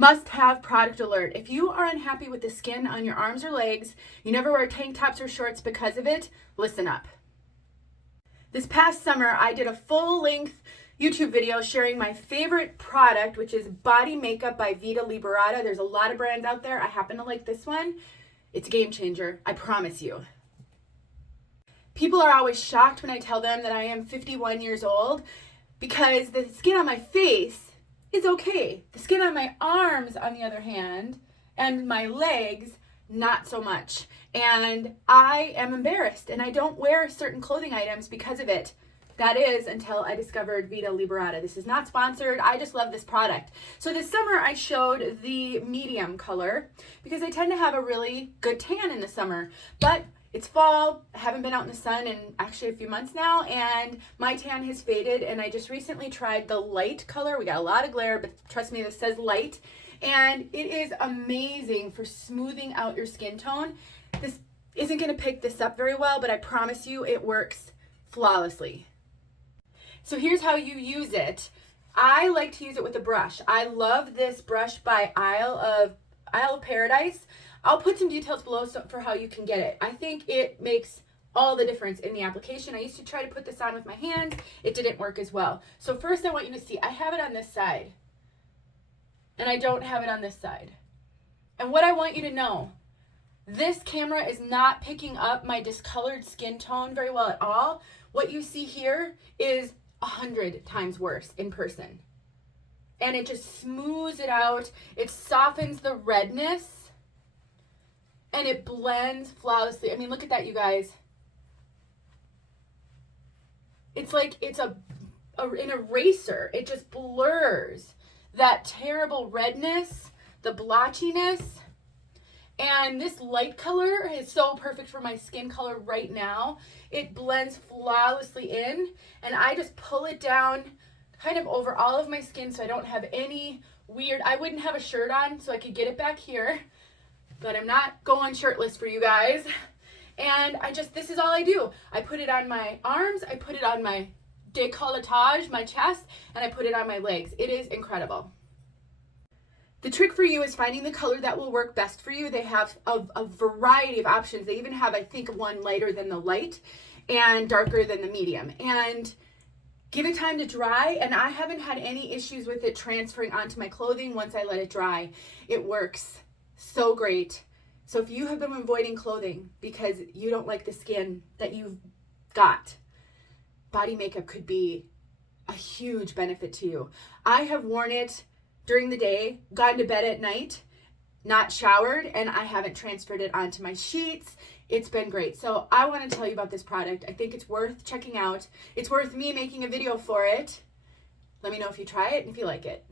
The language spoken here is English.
Must-have product alert. If you are unhappy with the skin on your arms or legs, you never wear tank tops or shorts because of it, listen up. This past summer, I did a full-length YouTube video sharing my favorite product, which is body makeup by Vita Liberata. There's a lot of brands out there. I happen to like this one. It's a game changer, I promise you. People are always shocked when I tell them that I am 51 years old because the skin on my face is okay. The skin on my arms, on the other hand, and my legs, not so much. And I am embarrassed, and I don't wear certain clothing items because of it. That is until I discovered Vita Liberata. This is not sponsored. I just love this product. So this summer I showed the medium color because I tend to have a really good tan in the summer. But it's fall, I haven't been out in the sun in actually a few months now, and my tan has faded, and I just recently tried the light color. We got a lot of glare, but trust me, this says light, and it is amazing for smoothing out your skin tone. This isn't going to pick this up very well, but I promise you it works flawlessly. So here's how you use it. I like to use it with a brush. I love this brush by 𝘠𝘬𝘓. I'll put some details below for how you can get it. I think it makes all the difference in the application. I used to try to put this on with my hands. It didn't work as well. So first I want you to see, I have it on this side, and I don't have it on this side. And what I want you to know, this camera is not picking up my discolored skin tone very well at all. What you see here is 100 times worse in person. And it just smooths it out. It softens the redness. And it blends flawlessly. I mean, look at that, you guys. It's like it's an eraser. It just blurs that terrible redness, the blotchiness. And this light color is so perfect for my skin color right now. It blends flawlessly in, and I just pull it down kind of over all of my skin so I don't have any weird, I wouldn't have a shirt on so I could get it back here. But I'm not going shirtless for you guys. And this is all I do. I put it on my arms, I put it on my 𝘸𝘦𝘢𝘵, my chest, and I put it on my legs. It is incredible. The trick for you is finding the color that will work best for you. They have a variety of options. They even have, I think, one lighter than the light and darker than the medium. And give it time to dry, and I haven't had any issues with it transferring onto my clothing once I let it dry. It works so great. So if you have been avoiding clothing because you don't like the skin that you've got, body makeup could be a huge benefit to you. I have worn it during the day, gone to bed at night, not showered, and I haven't transferred it onto my sheets. It's been great. So I want to tell you about this product. I think it's worth checking out. It's worth me making a video for it. Let me know if you try it and if you like it.